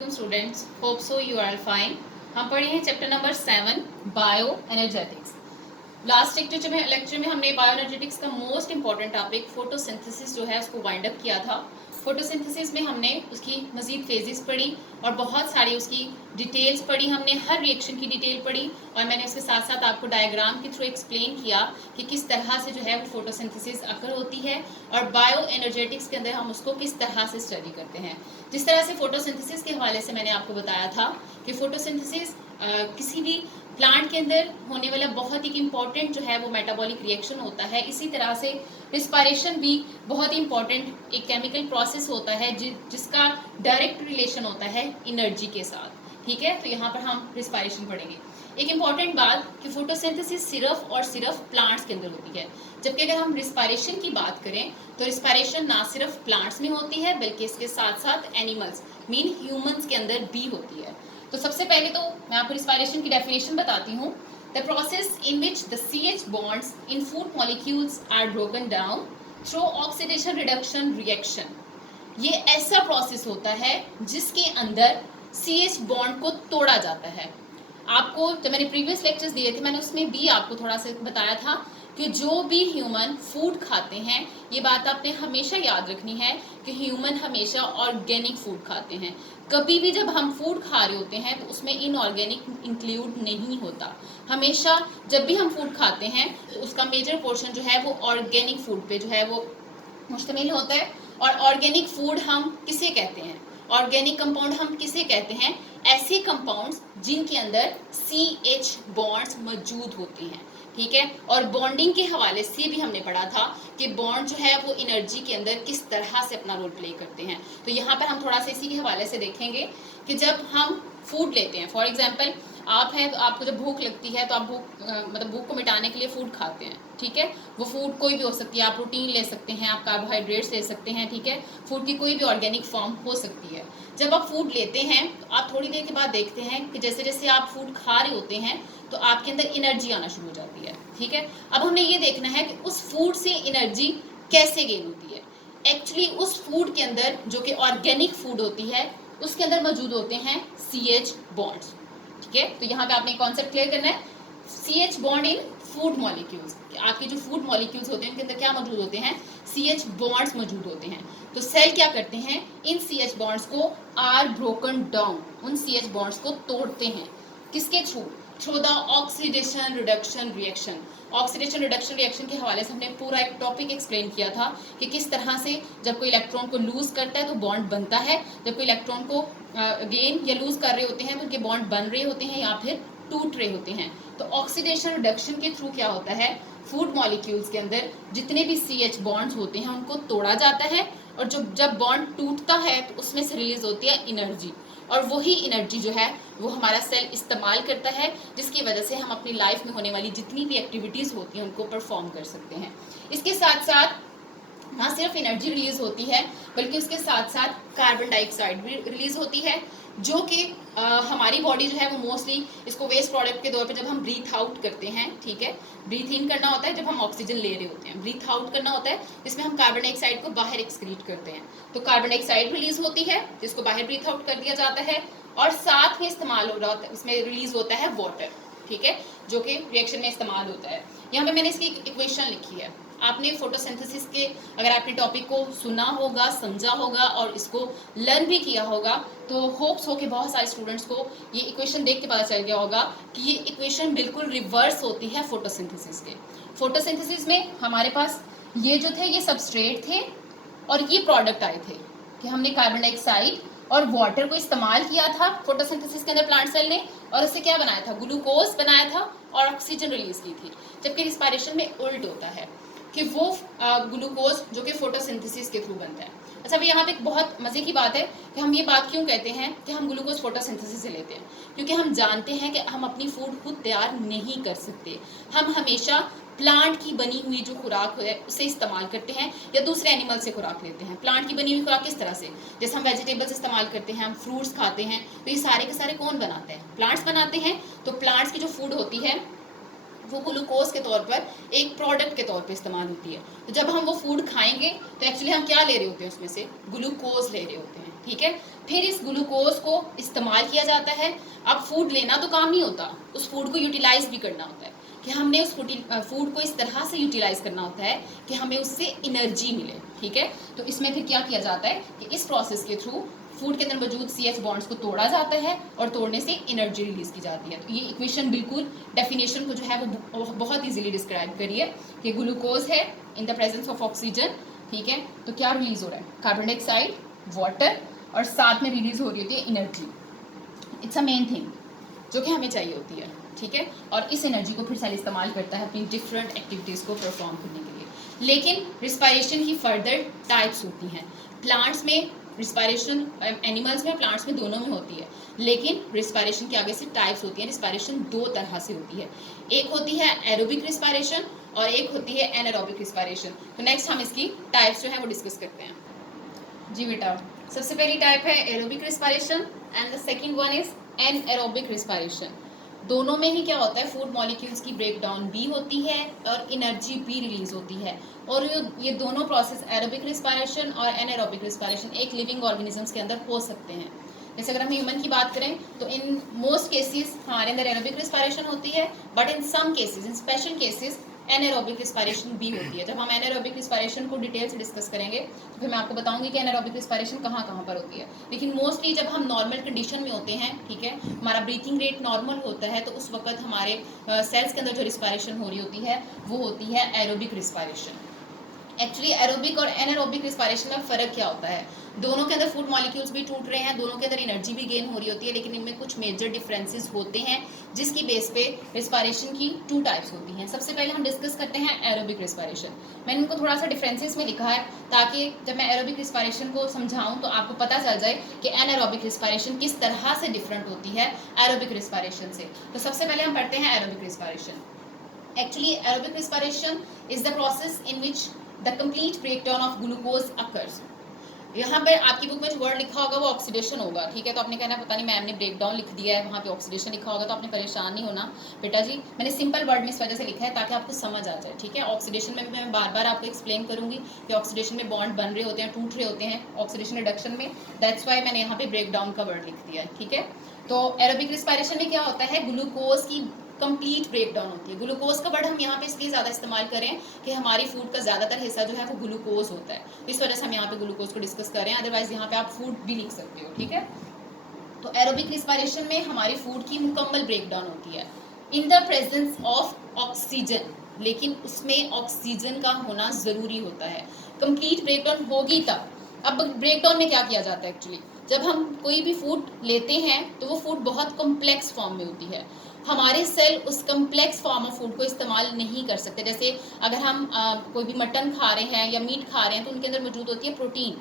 Students, hope so you are fine. हम पढ़े हैं chapter number 7 bioenergetics. Last lecture में हमने बायो एनर्जेटिक्स का मोस्ट इंपॉर्टेंट टॉपिक फोटोसिंथेसिस जो है उसको वाइंड अप किया था। फोटोसिंथेसिस में हमने उसकी मजीद फेजेस पढ़ी और बहुत सारी उसकी डिटेल्स पढ़ी। हमने हर रिएक्शन की डिटेल पढ़ी और मैंने उसके साथ साथ आपको डायग्राम के थ्रू एक्सप्लेन किया कि किस तरह से जो है वो फोटोसिंथेसिस अकर होती है और बायो एनर्जेटिक्स के अंदर हम उसको किस तरह से स्टडी करते हैं। जिस तरह से फोटोसिंथेसिस के हवाले से मैंने आपको बताया था कि फोटोसिंथेसिस किसी भी प्लांट के अंदर होने वाला बहुत ही इंपॉर्टेंट जो है वो मेटाबॉलिक रिएक्शन होता है। इसी तरह से रिस्पायरेशन भी बहुत ही इंपॉर्टेंट एक केमिकल प्रोसेस होता है जिसका डायरेक्ट रिलेशन होता है एनर्जी के साथ। ठीक है, तो यहाँ पर हम रिस्पायरेशन पढ़ेंगे। एक इम्पॉर्टेंट बात कि फोटोसिंथेसिस सिर्फ और सिर्फ प्लांट्स के अंदर होती है, जबकि अगर हम रिस्पायरेशन की बात करें तो रिस्पायरेशन ना सिर्फ प्लांट्स में होती है बल्कि इसके साथ साथ एनिमल्स मीन ह्यूमंस के अंदर भी होती है। तो सबसे पहले तो मैं आपको रिस्पायरेशन की डेफिनेशन बताती हूँ। The process in which the CH bonds in food molecules are broken down through oxidation reduction reaction. ये ऐसा प्रोसेस होता है जिसके अंदर CH बॉन्ड को तोड़ा जाता है। आपको जब मैंने प्रीवियस लेक्चर्स दिए थे मैंने उसमें भी आपको थोड़ा सा बताया था कि जो भी ह्यूमन फूड खाते हैं, ये बात आपने हमेशा याद रखनी है कि ह्यूमन हमेशा ऑर्गेनिक फूड खाते हैं। कभी भी जब हम फूड खा रहे होते हैं तो उसमें इनऑर्गेनिक इंक्लूड नहीं होता। हमेशा जब भी हम फूड खाते हैं तो उसका मेजर पोर्शन जो है वो ऑर्गेनिक फूड पे जो है वो मुश्तमिल होता है। और ऑर्गेनिक फूड हम किसे कहते हैं, ऑर्गेनिक कंपाउंड हम किसे कहते हैं? ऐसे कंपाउंड्स जिनके अंदर CH बॉन्ड्स मौजूद होते हैं। ठीक है, और बॉन्डिंग के हवाले से भी हमने पढ़ा था कि बॉन्ड जो है वो एनर्जी के अंदर किस तरह से अपना रोल प्ले करते हैं। तो यहाँ पर हम थोड़ा सा इसी के हवाले से देखेंगे कि जब हम फूड लेते हैं, फॉर एग्जाम्पल आप हैं तो आपको जब भूख लगती है तो आप मतलब भूख को मिटाने के लिए फूड खाते हैं। ठीक है, वो फूड कोई भी हो सकती है, आप प्रोटीन ले सकते हैं, आप कार्बोहाइड्रेट्स ले सकते हैं। ठीक है, फूड की कोई भी ऑर्गेनिक फॉर्म हो सकती है। जब आप फूड लेते हैं तो आप थोड़ी देर के बाद देखते हैं कि जैसे जैसे आप फूड खा रहे होते हैं तो आपके अंदर एनर्जी आना शुरू हो जाती है। ठीक है, अब हमने ये देखना है कि उस फूड से एनर्जी कैसे गेन होती है। एक्चुअली उस फूड के अंदर जो कि ऑर्गेनिक फूड होती है उसके अंदर मौजूद होते हैं CH बॉन्ड्स। ठीक है, तो यहाँ पे आपने कॉन्सेप्ट क्लियर करना है। CH bond in food molecules, आपके जो फूड मॉलिक्यूल्स होते हैं उनके अंदर क्या मौजूद होते हैं? CH बॉन्ड्स मौजूद होते हैं। तो सेल क्या करते हैं, इन CH बॉन्ड्स को आर ब्रोकन डाउन, उन CH बॉन्ड्स को तोड़ते हैं। किसके through? Through the oxidation reduction reaction. Oxidation reduction reaction के हवाले से हमने पूरा एक टॉपिक एक्सप्लेन किया था कि किस तरह से जब कोई इलेक्ट्रॉन को लूज करता है तो बॉन्ड बनता है, जब कोई इलेक्ट्रॉन को गेन या लूज कर रहे होते हैं तो उनके बॉन्ड बन रहे होते हैं या फिर टूट रहे होते हैं। तो ऑक्सीडेशन रिडक्शन के थ्रू क्या होता है, फूड मॉलिक्यूल्स के अंदर जितने भी CH बॉन्ड्स होते हैं उनको तोड़ा जाता है और जब बॉन्ड टूटता है तो उसमें से रिलीज होती है एनर्जी। और वही एनर्जी जो है वो हमारा सेल इस्तेमाल करता है, जिसकी वजह से हम अपनी लाइफ में होने वाली जितनी भी एक्टिविटीज़ होती हैं उनको परफॉर्म कर सकते हैं। इसके साथ साथ ना सिर्फ एनर्जी रिलीज होती है बल्कि उसके साथ साथ कार्बन डाइऑक्साइड भी रिलीज होती है, जो कि हमारी बॉडी जो है वो मोस्टली इसको वेस्ट प्रोडक्ट के तौर पे जब हम ब्रीथ आउट करते हैं। ठीक है, ब्रीथ इन करना होता है जब हम ऑक्सीजन ले रहे होते हैं, ब्रीथ आउट करना होता है जिसमें हम कार्बन डाइऑक्साइड को बाहर एक्सक्रीट करते हैं। तो कार्बन डाइऑक्साइड रिलीज होती है जिसको बाहर ब्रीथ आउट कर दिया जाता है और साथ में इस्तेमाल हो रहा होता है, उसमें रिलीज होता है वाटर। ठीक है, जो कि रिएक्शन में इस्तेमाल होता है। यहाँ पे मैंने इसकी इक्वेशन लिखी है। आपने फोटोसिंथेसिस के अगर आपने टॉपिक को सुना होगा, समझा होगा और इसको लर्न भी किया होगा तो होप्स हो कि बहुत सारे स्टूडेंट्स को ये इक्वेशन देख के पता चल गया होगा कि ये इक्वेशन बिल्कुल रिवर्स होती है फोटोसिंथेसिस के। फोटोसिंथेसिस में हमारे पास ये जो थे ये सबस्ट्रेट थे और ये प्रोडक्ट आए थे कि हमने कार्बन डाइऑक्साइड और वाटर को इस्तेमाल किया था फोटोसिंथेसिस के अंदर प्लांट सेल ने, और उससे क्या बनाया था? ग्लूकोज बनाया था और ऑक्सीजन रिलीज की थी। जबकि रिस्पायरेशन में उल्ट होता है कि वो ग्लूकोज जो कि फोटोसिंथेसिस के थ्रू बनता है। अच्छा भाई, यहाँ पे एक बहुत मज़े की बात है कि हम ये बात क्यों कहते हैं कि हम ग्लूकोज फोटोसिंथेसिस से लेते हैं, क्योंकि हम जानते हैं कि हम अपनी फूड खुद तैयार नहीं कर सकते। हम हमेशा प्लांट की बनी हुई जो खुराक है उसे इस्तेमाल करते हैं या दूसरे एनिमल से खुराक लेते हैं। प्लांट की बनी हुई खुराक किस तरह से? जैसे हम वेजिटेबल्स इस्तेमाल करते हैं, हम फ्रूट्स खाते हैं, तो ये सारे के सारे कौन बनाते हैं? प्लांट्स बनाते हैं। तो प्लांट्स की जो फूड होती है वो ग्लूकोज के तौर पर एक प्रोडक्ट के तौर पे इस्तेमाल होती है। तो जब हम वो फूड खाएंगे तो एक्चुअली हम क्या ले रहे होते हैं, उसमें से ग्लूकोज ले रहे होते हैं, ठीक है। फिर इस ग्लूकोज को इस्तेमाल किया जाता है। अब फूड लेना तो काम नहीं होता, उस फूड को यूटिलाइज भी करना होता है कि हमने उस फूड को इस तरह से यूटिलाइज करना होता है कि हमें उससे एनर्जी मिले, ठीक है। तो इसमें फिर क्या किया जाता है कि इस प्रोसेस के थ्रू फूड के अंदर मौजूद CH बॉन्ड्स को तोड़ा जाता है और तोड़ने से एनर्जी रिलीज की जाती है। तो ये इक्वेशन बिल्कुल डेफिनेशन को जो है वो बहुत इजीली डिस्क्राइब करिए कि ग्लूकोज है इन द प्रेजेंस ऑफ ऑक्सीजन, ठीक है। तो क्या रिलीज हो रहा है, कार्बन डाइऑक्साइड, वाटर, और साथ में रिलीज हो रही होती है energy. It's a main thing जो कि हमें चाहिए होती है, ठीक है। और इस एनर्जी को फिर सेल इस्तेमाल करता है अपनी डिफरेंट एक्टिविटीज़ को परफॉर्म करने के लिए। लेकिन रिस्पायरेशन की फर्दर टाइप्स होती हैं। प्लांट्स में रिस्पायरेशन, एनिमल्स में, प्लांट्स में, दोनों में होती है। लेकिन रिस्पायरेशन के आगे से टाइप्स होती हैं। रिस्पायरेशन दो तरह से होती है, एक होती है एरोबिक रिस्पायरेशन और एक होती है एनारोबिक रिस्पायरेशन। तो नेक्स्ट हम इसकी टाइप्स जो है वो डिस्कस करते हैं। जी बेटा, सबसे पहली टाइप है aerobic respiration and the second one is anaerobic respiration. दोनों में ही क्या होता है, फूड मॉलिक्यूल्स की ब्रेकडाउन भी होती है और एनर्जी भी रिलीज होती है। और ये दोनों प्रोसेस एरोबिक रिस्पायरेशन और एनारोबिक रिस्पायरेशन एक लिविंग ऑर्गेनिजम्स के अंदर हो सकते हैं। जैसे अगर हम ह्यूमन की बात करें तो इन मोस्ट केसेस हमारे अंदर एरोबिक रिस्पायरेशन होती है, but in some cases, in special cases, anaerobic respiration भी होती है। जब हम एनारोबिक रिस्पायरेशन को डिटेल से डिस्कस करेंगे तो फिर मैं आपको बताऊंगी कि एनारोबिक रिस्पायरेशन कहाँ कहाँ पर होती है। लेकिन मोस्टली जब हम नॉर्मल कंडीशन में होते हैं, ठीक है, हमारा ब्रीथिंग रेट नॉर्मल होता है, तो उस वक्त हमारे सेल्स के अंदर जो रिस्पायरेशन हो रही होती है वो होती है एरोबिक रिस्पायरेशन। एक्चुअली एरोबिक और एनारोबिक रिस्पायरेशन में फ़र्क क्या होता है, दोनों के अंदर फूड मॉलिक्यूल्स भी टूट रहे हैं, दोनों के अंदर एनर्जी भी गेन हो रही होती है, लेकिन इनमें कुछ मेजर डिफरेंसेस होते हैं जिसकी बेस पे रिस्पायरेशन की टू टाइप्स होती हैं। सबसे पहले हम डिस्कस करते हैं एरोबिक रिस्पायरेशन। मैंने इनको थोड़ा सा डिफरेंसेस में लिखा है ताकि जब मैं एरोबिक रिस्पायरेशन को समझाऊँ तो आपको पता चल जाए कि एनारोबिक रिस्पायरेशन किस तरह से डिफरेंट होती है एरोबिक रिस्पायरेशन से। तो सबसे पहले हम पढ़ते हैं aerobic respiration. Actually, aerobic respiration is the process in which the complete breakdown of glucose occurs. यहाँ पर आपकी बुक में जो वर्ड लिखा होगा वो ऑक्सीडेशन होगा, ठीक है। तो आपने कहना पता नहीं मैम ने ब्रेकडाउन लिख दिया है, वहाँ पे ऑक्सीडेशन लिखा होगा, तो आपने परेशान नहीं होना बेटा जी। मैंने सिंपल वर्ड में इस वजह से लिखा है ताकि आपको समझ आ जाए, ठीक है। ऑक्सीडेशन में मैं बार बार आपको एक्सप्लेन करूंगी कि ऑक्सीडेशन में बॉन्ड बन रहे होते हैं, टूट रहे होते हैं ऑक्सीडेशन रिडक्शन में, दैट्स वाई मैंने यहाँ पे ब्रेकडाउन का वर्ड लिख दिया है, ठीक है। तो एरोबिक रिस्पायरेशन में क्या होता है, ग्लूकोज की कंप्लीट ब्रेकडाउन होती है। ग्लूकोज का वर्ड हम यहाँ पे इसलिए ज़्यादा इस्तेमाल करें कि हमारी फूड का ज़्यादातर हिस्सा जो है वो ग्लूकोज होता है, इस वजह से हम यहाँ पे ग्लूकोज को डिस्कस कर रहे हैं। अदरवाइज यहाँ पे आप फूड भी लिख सकते हो, ठीक है। तो एरोबिक रिस्पायरेशन में हमारी फूड की मुकम्मल ब्रेकडाउन होती है इन द प्रेजेंस ऑफ ऑक्सीजन, लेकिन उसमें ऑक्सीजन का होना ज़रूरी होता है। कंप्लीट ब्रेकडाउन होगी तब। अब ब्रेकडाउन में क्या किया जाता है, एक्चुअली जब हम कोई भी फूड लेते हैं तो वो फूड बहुत कॉम्प्लेक्स फॉर्म में होती है। हमारे सेल उस कम्प्लेक्स फॉर्म ऑफ फूड को इस्तेमाल नहीं कर सकते। जैसे अगर हम कोई भी मटन खा रहे हैं या मीट खा रहे हैं तो उनके अंदर मौजूद होती है प्रोटीन।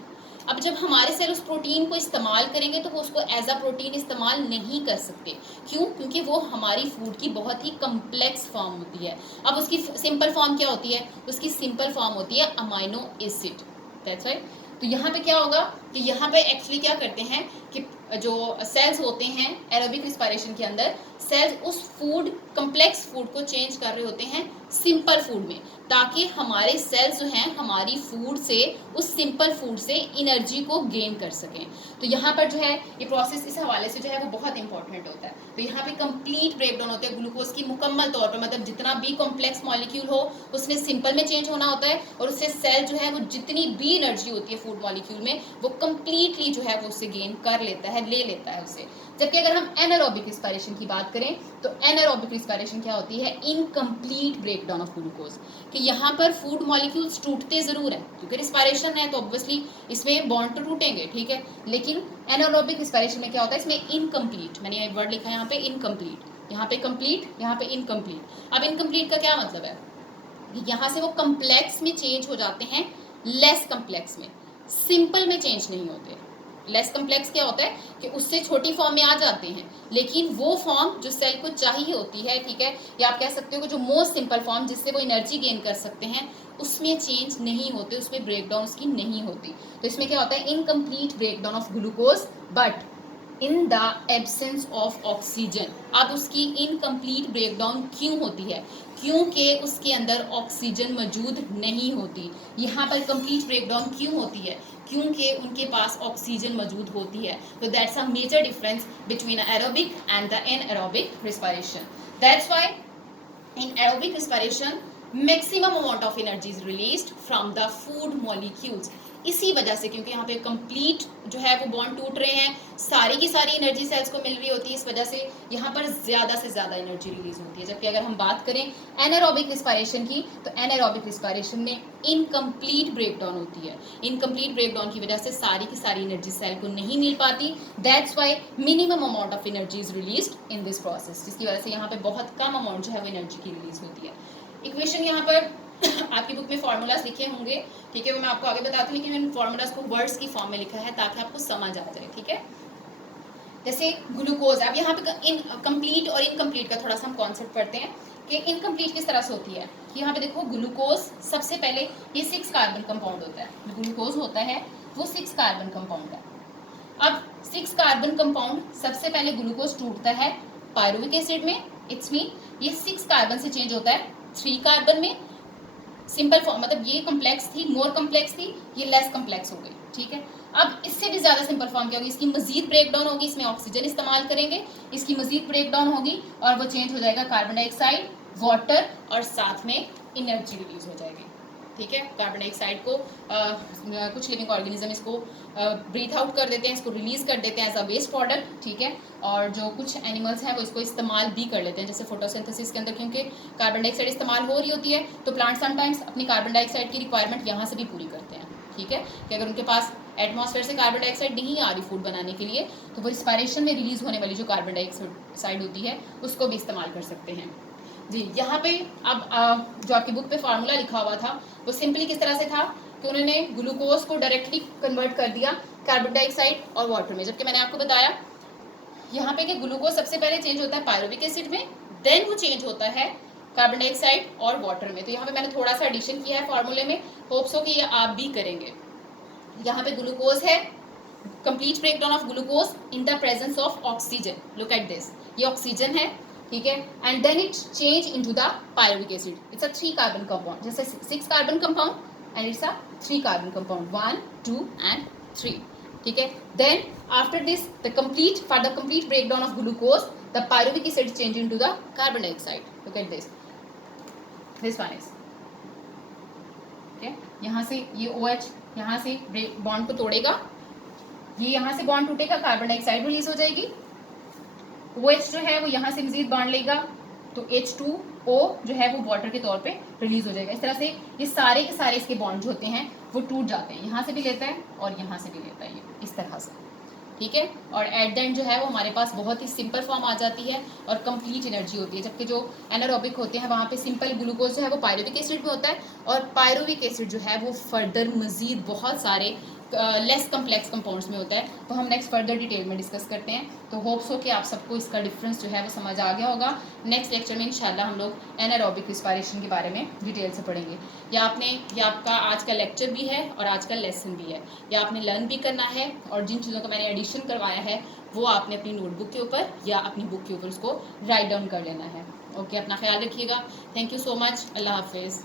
अब जब हमारे सेल उस प्रोटीन को इस्तेमाल करेंगे तो वो उसको एज अ प्रोटीन इस्तेमाल नहीं कर सकते। क्यों? क्योंकि वो हमारी फूड की बहुत ही कम्प्लेक्स फॉर्म होती है। अब उसकी सिंपल फॉर्म क्या होती है, उसकी सिंपल फॉर्म होती है अमाइनो एसिड, दैट्स राइट। तो यहाँ पे क्या होगा कि यहाँ पे एक्चुअली क्या करते हैं कि जो सेल्स होते हैं एरोबिक रिस्पायरेशन के अंदर, सेल्स उस फूड कम्प्लेक्स फूड को चेंज कर रहे होते हैं सिंपल फूड में, ताकि हमारे सेल्स जो हैं हमारी फूड से, उस सिंपल फूड से एनर्जी को गेन कर सकें। तो यहाँ पर जो है ये प्रोसेस इस हवाले से जो है वो बहुत इंपॉर्टेंट होता है। तो यहाँ पे कंप्लीट ब्रेकडाउन होता है ग्लूकोज की मुकम्मल तौर पर, मतलब जितना भी कॉम्प्लेक्स मॉलिक्यूल हो उसने सिंपल में चेंज होना होता है, और उससे सेल जो है वो जितनी भी एनर्जी होती है फूड मॉलिक्यूल में वो कम्प्लीटली जो है वो उससे गेन कर लेता है, ले लेता है उसे। जबकि अगर हम एनारोबिक रिस्पायरेशन की बात करें तो एनारोबिक रिस्पायरेशन क्या होती है, इनकम्प्लीट ब्रेकडाउन ऑफ ग्लूकोज, कि यहाँ पर फूड मॉलिक्यूल्स टूटते ज़रूर हैं क्योंकि रिस्पायरेशन है तो ऑब्वियसली इसमें बॉन्ड तो टूटेंगे, ठीक है। लेकिन एनारोबिक रिस्पायरेशन में क्या होता है, इसमें इनकम्प्लीट, मैंने एक वर्ड लिखा है यहाँ पे इनकम्प्लीट, यहाँ पे कंप्लीट, यहाँ पे इनकम्प्लीट। अब इनकम्प्लीट का क्या मतलब है, यहाँ से वो कम्प्लेक्स में चेंज हो जाते हैं लेस कम्प्लेक्स में, सिंपल में चेंज नहीं होते। लेस कम्प्लेक्स क्या होता है कि उससे छोटी फॉर्म में आ जाते हैं, लेकिन वो फॉर्म जो सेल को चाहिए होती है, ठीक है, या आप कह सकते हो कि जो मोस्ट सिंपल फॉर्म जिससे वो एनर्जी गेन कर सकते हैं उसमें चेंज नहीं होते, उसमें ब्रेकडाउन उसकी नहीं होती। तो इसमें क्या होता है, incomplete breakdown of glucose, but in the absence of oxygen. अब उसकी इनकम्प्लीट ब्रेकडाउन क्यों होती है? क्योंकि उसके अंदर ऑक्सीजन मौजूद नहीं होती। यहाँ पर कंप्लीट ब्रेकडाउन क्यों होती है? क्योंकि उनके पास ऑक्सीजन मौजूद होती है। तो that's a major difference between aerobic and the anaerobic respiration. That's why in aerobic respiration maximum amount of energy is released from the food molecules। इसी वजह से, क्योंकि यहाँ पे कंप्लीट जो है वो बॉन्ड टूट रहे हैं, सारी की सारी एनर्जी सेल्स को मिल रही होती है, इस वजह से यहाँ पर ज़्यादा से ज़्यादा एनर्जी रिलीज होती है। जबकि अगर हम बात करें एनारोबिक रिस्पायरेशन की, तो एनारोबिक रिस्पायरेशन में इनकम्प्लीट ब्रेकडाउन होती है। इनकम्प्लीट ब्रेकडाउन की वजह से सारी की सारी एनर्जी सेल को नहीं मिल पाती। That's why minimum amount of energy is released in this process, जिसकी वजह से यहाँ पे बहुत कम अमाउंट जो है वो एनर्जी की रिलीज होती है। इक्वेशन यहाँ पर आपकी बुक में फार्मूलाज लिखे होंगे, ठीक है, वो मैं आपको आगे बताती हूँ कि मैंने फार्मूलाज को वर्ड्स की फॉर्म में लिखा है ताकि आपको समझ आ जाए, ठीक है। जैसे ग्लूकोज, अब यहाँ पे कंप्लीट और इनकम्प्लीट का थोड़ा सा हम कॉन्सेप्ट पढ़ते हैं कि इनकम्प्लीट किस तरह से होती है। कि यहाँ पे देखो ग्लूकोज सबसे पहले ये 6 कार्बन कंपाउंड होता है, ग्लूकोज होता है वो 6 कार्बन कंपाउंड है। अब 6 कार्बन कंपाउंड सबसे पहले ग्लूकोज टूटता है पायरुविक एसिड में। इट्स मीन ये 6 कार्बन से चेंज होता है 3 कार्बन में। सिंपल फॉर्म मतलब ये कम्प्लेक्स थी, मोर कम्प्लेक्स थी, ये लेस कम्प्लेक्स हो गई, ठीक है। अब इससे भी ज्यादा सिंपल फॉर्म क्या होगी, इसकी मजीद ब्रेकडाउन होगी, इसमें ऑक्सीजन इस्तेमाल करेंगे, इसकी मजीद ब्रेकडाउन होगी और वो चेंज हो जाएगा कार्बन डाइऑक्साइड, वाटर और साथ में एनर्जी रिलीज हो जाएगी, ठीक है। कार्बन डाइऑक्साइड को कुछ लिविंग ऑर्गेनिज्म इसको ब्रीथ आउट कर देते हैं, इसको रिलीज कर देते हैं एज अ वेस्ट प्रोडक्ट, ठीक है। और जो कुछ एनिमल्स हैं वो इसको इस्तेमाल भी कर लेते हैं, जैसे फोटोसिंथेसिस के अंदर क्योंकि कार्बन डाइऑक्साइड इस्तेमाल हो रही होती है, तो प्लांट समटाइम्स अपनी कार्बन डाइऑक्साइड की रिक्वायरमेंट यहाँ से भी पूरी करते हैं, ठीक है। कि अगर उनके पास एटमॉस्फेयर से कार्बन डाइऑक्साइड नहीं आ रही फूड बनाने के लिए, तो वो रिस्पायरेशन में रिलीज होने वाली जो कार्बन डाइऑक्साइड होती है उसको भी इस्तेमाल कर सकते हैं जी। यहाँ पे अब जो आपकी बुक पे फार्मूला लिखा हुआ था वो सिंपली किस तरह से था कि उन्होंने ग्लूकोज को डायरेक्टली कन्वर्ट कर दिया कार्बन डाइऑक्साइड और वाटर में। जबकि मैंने आपको बताया यहाँ पे कि ग्लूकोज सबसे पहले चेंज होता है पायरुविक एसिड में, देन वो चेंज होता है कार्बन डाइऑक्साइड और वाटर में। तो यहाँ पे मैंने थोड़ा सा एडिशन किया है फार्मूले में, होप्स हो कि ये आप भी करेंगे। यहाँ पे ग्लूकोज है, complete breakdown of glucose in the presence of oxygen. Look at this, ये ऑक्सीजन है, ठीक है, and then it change into the pyruvic acid. It's a 3 carbon compound, जैसे 6 carbon compound and it's a 3 carbon compound, 1 2 and 3, ठीक है। Then after this the complete for the complete breakdown of glucose the pyruvic acid change into the carbon dioxide. Look at this one is, ठीक है। यहाँ से ये OH यहाँ से bond को तोड़ेगा, ये यहाँ से बॉन्ड टूटेगा, कार्बन डाइऑक्साइड रिलीज हो जाएगी, OH जो है वो यहाँ से मजीद बांध लेगा, तो H2O जो है वो वाटर के तौर पे रिलीज हो जाएगा। इस तरह से ये सारे के सारे इसके बॉन्ड जो होते हैं वो टूट जाते हैं, यहाँ से भी लेता है और यहाँ से भी लेता है, ये इस तरह से, ठीक है। और एट द एंड जो है वो हमारे पास बहुत ही सिंपल फॉर्म आ जाती है और कंप्लीट एनर्जी होती है। जबकि जो एनारोबिक होते हैं वहाँ पे सिंपल ग्लूकोज जो है वो पायरुविक एसिड में होता है और पायरुविक एसिड जो है वो फर्दर मजीद बहुत सारे लेस कम्प्लेक्स कंपाउंड्स में होता है। तो हम नेक्स्ट फर्दर डिटेल में डिस्कस करते हैं। तो होप्स हो कि आप सबको इसका डिफरेंस जो है वो समझ आ गया होगा। नेक्स्ट लेक्चर में इंशाल्लाह हम लोग एनारोबिक रिस्पायरेशन के बारे में डिटेल से पढ़ेंगे। या आपका आज का लेक्चर भी है और आज का लेसन भी है, या आपने लर्न भी करना है और जिन चीज़ों का मैंने एडिशन करवाया है वो आपने अपनी नोटबुक के ऊपर या अपनी बुक के ऊपर उसको राइट डाउन कर लेना है। ओके, अपना ख्याल रखिएगा। Thank you so much. Allah हाफिज़।